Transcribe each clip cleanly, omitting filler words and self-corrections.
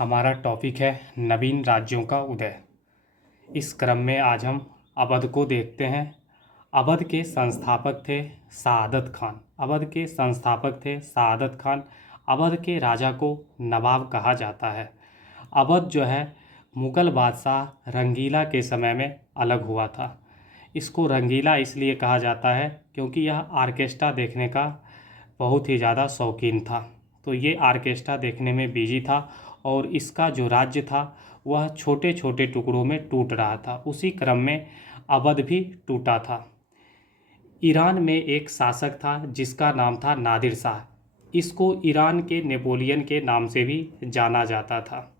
हमारा टॉपिक है नवीन राज्यों का उदय। इस क्रम में आज हम अवध को देखते हैं। अवध के संस्थापक थे सआदत खान। अवध के संस्थापक थे सआदत खान। अवध के राजा को नवाब कहा जाता है। अवध जो है मुग़ल बादशाह रंगीला के समय में अलग हुआ था। इसको रंगीला इसलिए कहा जाता है क्योंकि यह आर्केस्ट्रा देखने का बहुत ही ज़्यादा शौकीन था। तो ये आर्केस्ट्रा देखने में बिजी था और इसका जो राज्य था वह छोटे छोटे टुकड़ों में टूट रहा था। उसी क्रम में अवध भी टूटा था। ईरान में एक शासक था जिसका नाम था नादिर शाह। इसको ईरान के नेपोलियन के नाम से भी जाना जाता था।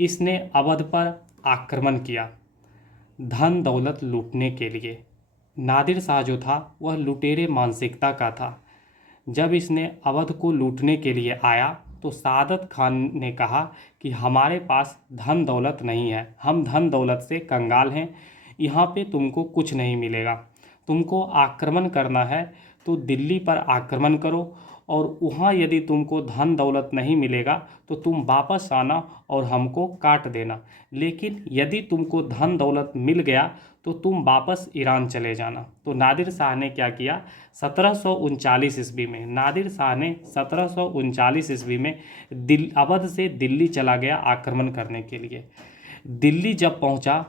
इसने अवध पर आक्रमण किया धन दौलत लूटने के लिए। नादिर शाह जो था वह लुटेरे मानसिकता का था। जब इसने अवध को लूटने के लिए आया तो सआदत खान ने कहा कि हमारे पास धन दौलत नहीं है, हम धन दौलत से कंगाल हैं, यहाँ पे तुमको कुछ नहीं मिलेगा। तुमको आक्रमण करना है तो दिल्ली पर आक्रमण करो और वहाँ यदि तुमको धन दौलत नहीं मिलेगा तो तुम वापस आना और हमको काट देना। लेकिन यदि तुमको धन दौलत मिल गया तो तुम वापस ईरान चले जाना। तो नादिर शाह ने क्या किया, 1739 ईस्वी में नादिर शाह ने 1739 ईस्वी में अवध से दिल्ली चला गया आक्रमण करने के लिए। दिल्ली जब पहुंचा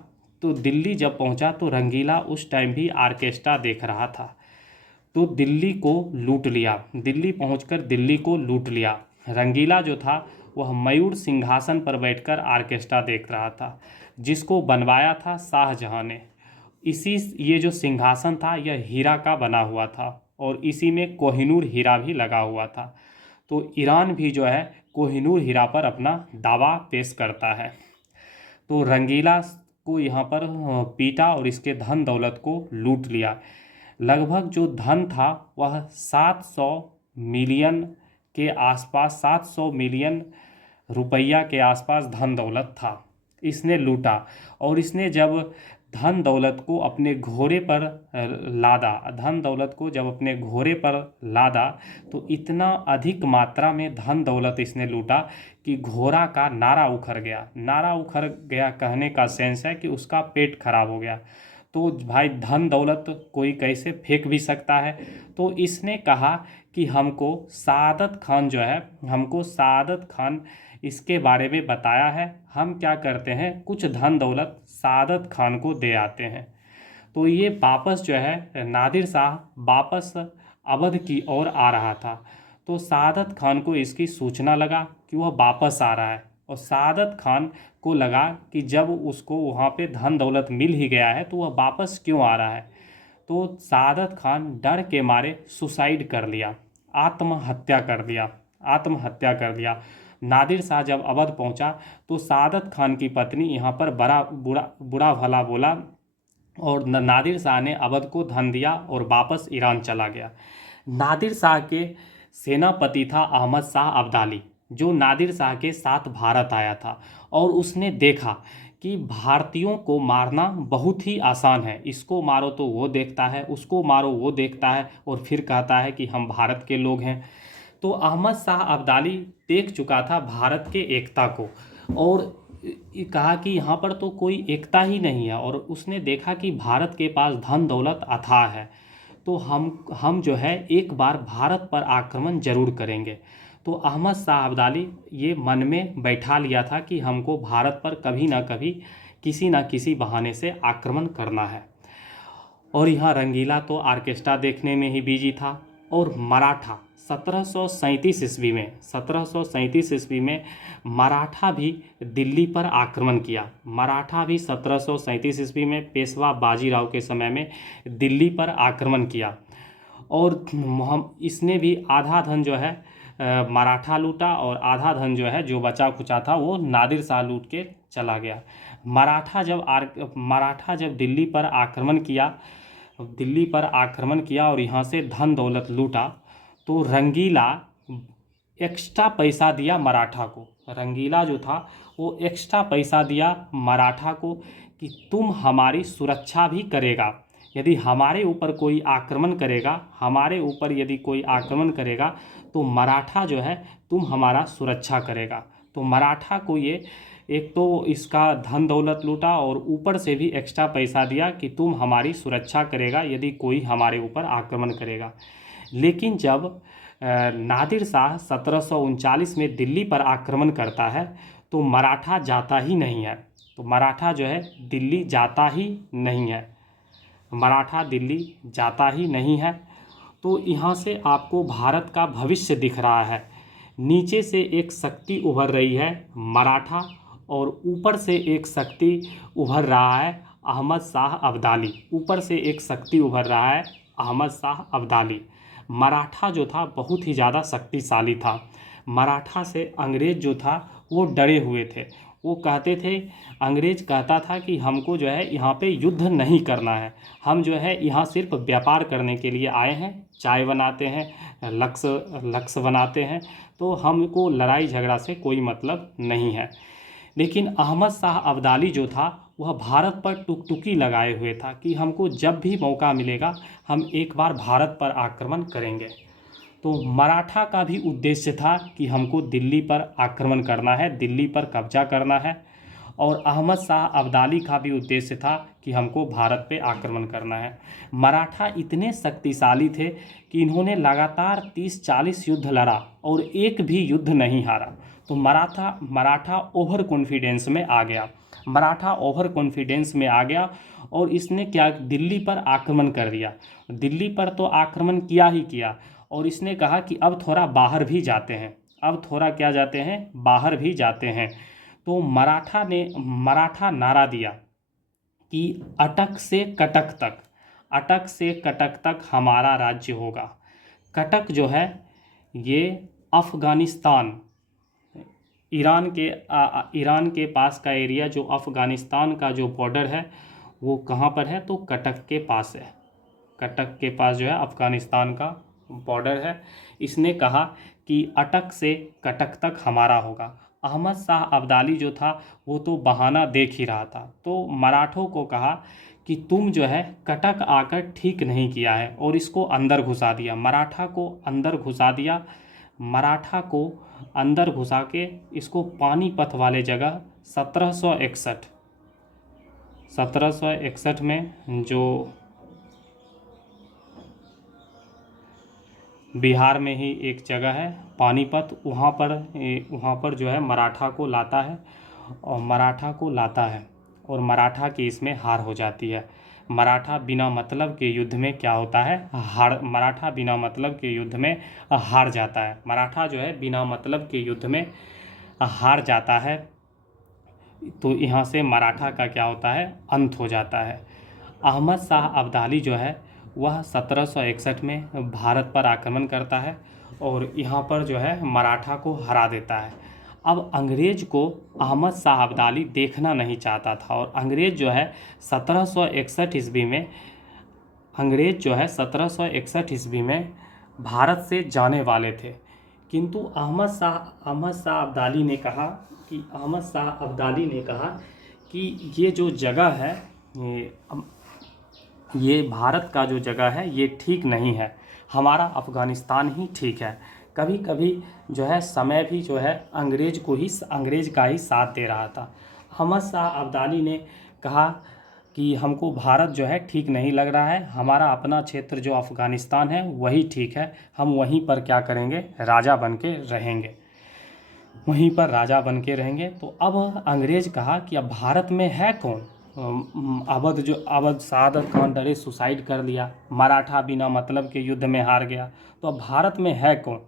तो रंगीला उस टाइम भी आर्केस्ट्रा देख रहा था। तो दिल्ली को लूट लिया। दिल्ली पहुंचकर दिल्ली को लूट लिया। रंगीला जो था वह मयूर सिंहासन पर बैठकर आर्केस्ट्रा देख रहा था, जिसको बनवाया था शाहजहां ने। ये जो सिंहासन था यह हीरा का बना हुआ था और इसी में कोहिनूर हीरा भी लगा हुआ था। तो ईरान भी जो है कोहिनूर हीरा पर अपना दावा पेश करता है। तो रंगीला को यहाँ पर पीटा और इसके धन दौलत को लूट लिया। लगभग जो धन था वह 700 मिलियन के आसपास, 700 मिलियन रुपया के आसपास धन दौलत था। इसने लूटा और इसने जब धन दौलत को अपने घोड़े पर लादा तो इतना अधिक मात्रा में धन दौलत इसने लूटा कि घोड़ा का नारा उखड़ गया। कहने का सेंस है कि उसका पेट खराब हो गया। तो भाई धन दौलत कोई कैसे फेंक भी सकता है। तो इसने कहा कि हमको सआदत खान इसके बारे में बताया है, हम क्या करते हैं कुछ धन दौलत सआदत खान को दे आते हैं। तो ये वापस जो है नादिर शाह वापस अवध की ओर आ रहा था। तो सआदत खान को इसकी सूचना लगा कि वह वापस आ रहा है और सआदत खान को लगा कि जब उसको वहाँ पे धन दौलत मिल ही गया है तो वह वापस क्यों आ रहा है। तो सआदत खान डर के मारे सुसाइड कर लिया, आत्महत्या कर लिया। नादिर शाह जब अवध पहुंचा तो सआदत खान की पत्नी यहाँ पर बुरा भला बोला और नादिर शाह ने अवध को धन दिया और वापस ईरान चला गया। नादिर शाह के सेनापति था अहमद शाह अब्दाली, जो नादिर शाह के साथ भारत आया था और उसने देखा कि भारतीयों को मारना बहुत ही आसान है। इसको मारो तो वो देखता है, उसको मारो वो देखता है और फिर कहता है कि हम भारत के लोग हैं। तो अहमद शाह अब्दाली देख चुका था भारत के एकता को और कहा कि यहाँ पर तो कोई एकता ही नहीं है और उसने देखा कि भारत के पास धन दौलत अथाह है। तो हम जो है एक बार भारत पर आक्रमण जरूर करेंगे। तो अहमद शाह अब्दाली ये मन में बैठा लिया था कि हमको भारत पर कभी ना कभी किसी न किसी बहाने से आक्रमण करना है। और यहाँ रंगीला तो आर्केस्ट्रा देखने में ही बिजी था। और मराठा 1737 ईस्वी में मराठा भी दिल्ली पर आक्रमण किया। मराठा भी 1737 ईस्वी में पेशवा बाजीराव के समय में दिल्ली पर आक्रमण किया और इसने भी आधा धन जो है मराठा लूटा और आधा धन जो है जो बचा खुचा था वो नादिर शाह लूट के चला गया। मराठा जब दिल्ली पर आक्रमण किया और यहाँ से धन दौलत लूटा तो रंगीला एक्स्ट्रा पैसा दिया मराठा को। रंगीला जो था वो एक्स्ट्रा पैसा दिया मराठा को कि तुम हमारी सुरक्षा भी करेगा, यदि हमारे ऊपर कोई आक्रमण करेगा तो मराठा जो है तुम हमारा सुरक्षा करेगा। तो मराठा को ये एक तो इसका धन दौलत लूटा और ऊपर से भी एक्स्ट्रा पैसा दिया कि तुम हमारी सुरक्षा करेगा यदि कोई हमारे ऊपर आक्रमण करेगा। लेकिन जब नादिर शाह 1739 में दिल्ली पर आक्रमण करता है तो मराठा जाता ही नहीं है। तो मराठा जो है दिल्ली जाता ही नहीं है, मराठा दिल्ली जाता ही नहीं है। तो यहाँ से आपको भारत का भविष्य दिख रहा है। नीचे से एक शक्ति उभर रही है मराठा और ऊपर से एक शक्ति उभर रहा है अहमद शाह अब्दाली। ऊपर से एक शक्ति उभर रहा है अहमद शाह अब्दाली। मराठा जो था बहुत ही ज़्यादा शक्तिशाली था। मराठा से अंग्रेज़ जो था वो डरे हुए थे। वो कहते थे, अंग्रेज़ कहता था कि हमको जो है यहाँ पे युद्ध नहीं करना है, हम जो है यहाँ सिर्फ व्यापार करने के लिए आए हैं, चाय बनाते हैं, लक्स बनाते हैं, तो हमको लड़ाई झगड़ा से कोई मतलब नहीं है। लेकिन अहमद शाह अब्दाली जो था वह भारत पर टुकटुकी लगाए हुए था कि हमको जब भी मौका मिलेगा हम एक बार भारत पर आक्रमण करेंगे। तो मराठा का भी उद्देश्य था कि हमको दिल्ली पर आक्रमण करना है, दिल्ली पर कब्जा करना है। और अहमद शाह अब्दाली का भी उद्देश्य था कि हमको भारत पे आक्रमण करना है। मराठा इतने शक्तिशाली थे कि इन्होंने लगातार 30-40 युद्ध लड़ा और एक भी युद्ध नहीं हारा। तो मराठा ओवर कॉन्फिडेंस में आ गया। मराठा ओवर कॉन्फिडेंस में आ गया और इसने क्या, दिल्ली पर आक्रमण कर दिया। दिल्ली पर तो आक्रमण किया ही किया और इसने कहा कि अब थोड़ा बाहर भी जाते हैं, अब थोड़ा क्या जाते हैं, बाहर भी जाते हैं। तो मराठा नारा दिया कि अटक से कटक तक, अटक से कटक तक हमारा राज्य होगा। कटक जो है ये अफ़गानिस्तान, ईरान के पास का एरिया, जो अफ़गानिस्तान का जो बॉर्डर है वो कहाँ पर है, तो कटक के पास है। कटक के पास जो है अफ़गानिस्तान का बॉर्डर है। इसने कहा कि अटक से कटक तक हमारा होगा। अहमद शाह अब्दाली जो था वो तो बहाना देख ही रहा था। तो मराठों को कहा कि तुम जो है कटक आकर ठीक नहीं किया है और इसको अंदर घुसा दिया। मराठा को अंदर घुसा दिया। मराठा को अंदर घुसा के इसको पानीपत वाले जगह 1761 में, जो बिहार में ही एक जगह है पानीपत, वहाँ पर जो है मराठा को लाता है और मराठा की इसमें हार हो जाती है। मराठा बिना मतलब के युद्ध में क्या होता है, मराठा बिना मतलब के युद्ध में हार जाता है। मराठा जो है बिना मतलब के युद्ध में हार जाता है। तो यहाँ से मराठा का क्या होता है, अंत हो जाता है। अहमद शाह अब्दाली जो है वह 1761 में भारत पर आक्रमण करता है और यहाँ पर जो है मराठा को हरा देता है। अब अंग्रेज को अहमद शाह अब्दाली देखना नहीं चाहता था और अंग्रेज जो है 1761 ईस्वी में भारत से जाने वाले थे। किंतु अहमद शाह अब्दाली ने कहा कि ये जो जगह है, ये भारत का जो जगह है ये ठीक नहीं है, हमारा अफ़गानिस्तान ही ठीक है। कभी कभी जो है समय भी जो है अंग्रेज का ही साथ दे रहा था। अहमद शाह अब्दाली ने कहा कि हमको भारत जो है ठीक नहीं लग रहा है, हमारा अपना क्षेत्र जो अफ़गानिस्तान है वही ठीक है, हम वहीं पर क्या करेंगे, राजा बन के रहेंगे, वहीं पर राजा बन के रहेंगे। तो अब अंग्रेज कहा कि अब भारत में है कौन, अवध सादत खान डरे सुसाइड कर लिया, मराठा बिना मतलब के युद्ध में हार गया, तो अब भारत में है कौन।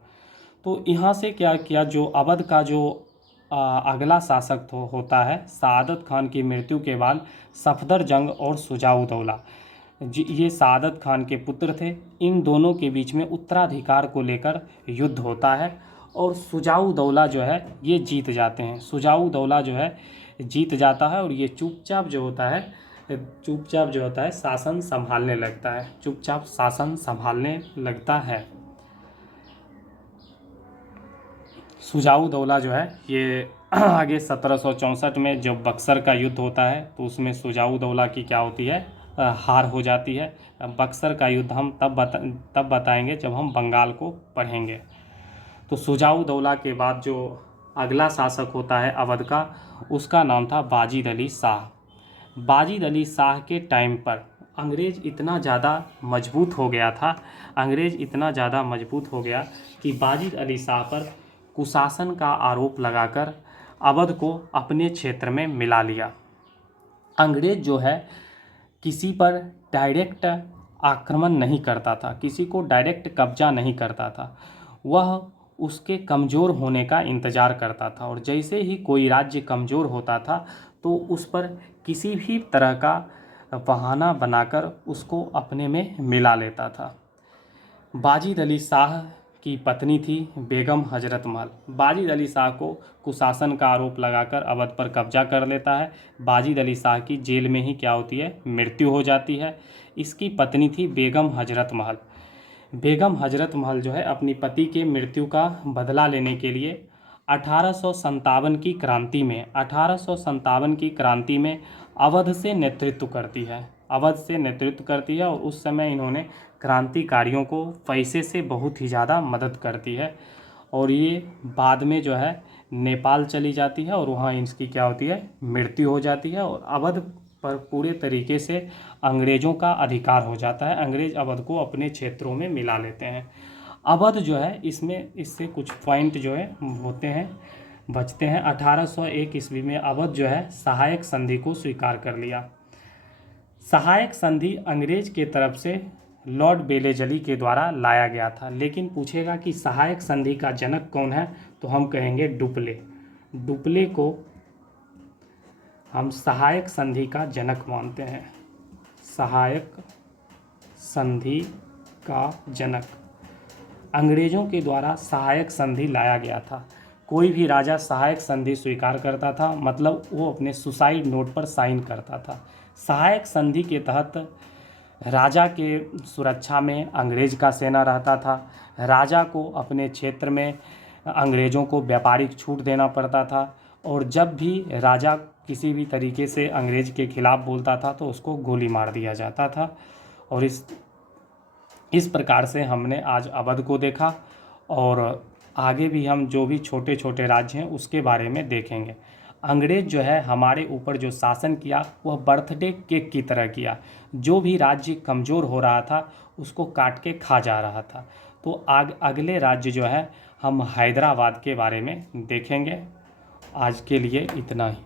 तो यहाँ से क्या किया, जो अवध का जो अगला शासक होता है सादत खान की मृत्यु के बाद सफदर जंग और शुजाउद्दौला, ये सादत खान के पुत्र थे। इन दोनों के बीच में उत्तराधिकार को लेकर युद्ध होता है और शुजाउद्दौला जो है ये जीत जाते हैं। शुजाउद्दौला जो है जीत जाता है और ये चुपचाप जो होता है शासन संभालने लगता है। शुजाउद्दौला जो है ये आगे 1764 में जब बक्सर का युद्ध होता है तो उसमें शुजाउद्दौला की क्या होती है, हार हो जाती है। बक्सर का युद्ध हम तब बताएंगे जब हम बंगाल को पढ़ेंगे। तो शुजाउद्दौला के बाद जो अगला शासक होता है अवध का, उसका नाम था वाजिद अली शाह। वाजिद अली शाह के टाइम पर अंग्रेज़ इतना ज़्यादा मजबूत हो गया था, अंग्रेज़ इतना ज़्यादा मजबूत हो गया कि वाजिद अली शाह पर कुशासन का आरोप लगाकर अवध को अपने क्षेत्र में मिला लिया। अंग्रेज़ जो है किसी पर डायरेक्ट आक्रमण नहीं करता था, किसी को डायरेक्ट कब्जा नहीं करता था, वह उसके कमज़ोर होने का इंतज़ार करता था, और जैसे ही कोई राज्य कमज़ोर होता था तो उस पर किसी भी तरह का बहाना बनाकर उसको अपने में मिला लेता था। वाजिद अली शाह की पत्नी थी बेगम हजरत महल। वाजिद अली शाह को कुशासन का आरोप लगाकर अवध पर कब्जा कर लेता है। वाजिद अली शाह की जेल में ही क्या होती है, मृत्यु हो जाती है। इसकी पत्नी थी बेगम हजरत महल। बेगम हजरत महल जो है अपनी पति के मृत्यु का बदला लेने के लिए 1857 की क्रांति में 1857 की क्रांति में अवध से नेतृत्व करती है, अवध से नेतृत्व करती है। और उस समय इन्होंने क्रांतिकारियों को पैसे से बहुत ही ज़्यादा मदद करती है, और ये बाद में जो है नेपाल चली जाती है और वहाँ इसकी क्या होती है, मृत्यु हो जाती है। और अवध पर पूरे तरीके से अंग्रेज़ों का अधिकार हो जाता है, अंग्रेज़ अवध को अपने क्षेत्रों में मिला लेते हैं। अवध जो है इसमें इससे कुछ पॉइंट जो है होते हैं, बचते हैं। 1801 ईस्वी में अवध जो है सहायक संधि को स्वीकार कर लिया। सहायक संधि अंग्रेज के तरफ से लॉर्ड बेलेजली के द्वारा लाया गया था, लेकिन पूछेगा कि सहायक संधि का जनक कौन है, तो हम कहेंगे डुप्ले। डुप्ले को हम सहायक संधि का जनक मानते हैं, सहायक संधि का जनक। अंग्रेज़ों के द्वारा सहायक संधि लाया गया था। कोई भी राजा सहायक संधि स्वीकार करता था, मतलब वो अपने सुसाइड नोट पर साइन करता था। सहायक संधि के तहत राजा के सुरक्षा में अंग्रेज का सेना रहता था। राजा को अपने क्षेत्र में अंग्रेज़ों को व्यापारिक छूट देना पड़ता था, और जब भी राजा किसी भी तरीके से अंग्रेज के खिलाफ बोलता था तो उसको गोली मार दिया जाता था। और इस प्रकार से हमने आज अवध को देखा, और आगे भी हम जो भी छोटे छोटे राज्य हैं उसके बारे में देखेंगे। अंग्रेज़ जो है हमारे ऊपर जो शासन किया वह बर्थडे केक की तरह किया। जो भी राज्य कमज़ोर हो रहा था उसको काट के खा जा रहा था। तो अगले राज्य जो है हम हैदराबाद के बारे में देखेंगे। आज के लिए इतना ही।